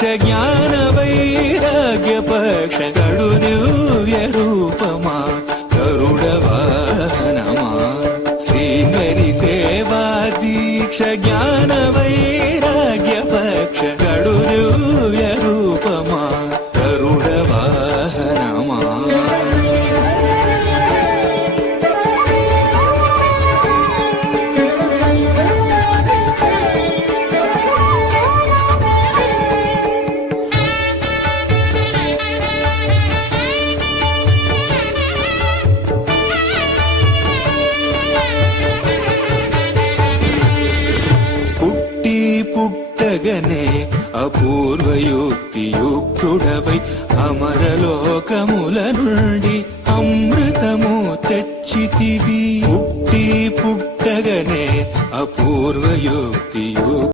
జ్ఞాన వైరాగ్య పక్ష కడు దివ్య రూపమా గరుడ వాహనమా శ్రీహరి సేవా దీక్ష జ్ఞాన వైరాగ్య పక్ష కడు దివ్య రూపమా గరుడ వాహనమా పుట్టగనే అపూర్వయుక్తియుక్తుడవై అమరలోకముల నుండి అమృతము తెచ్చితివి పుట్టగనే అపూర్వయుక్తియుక్తి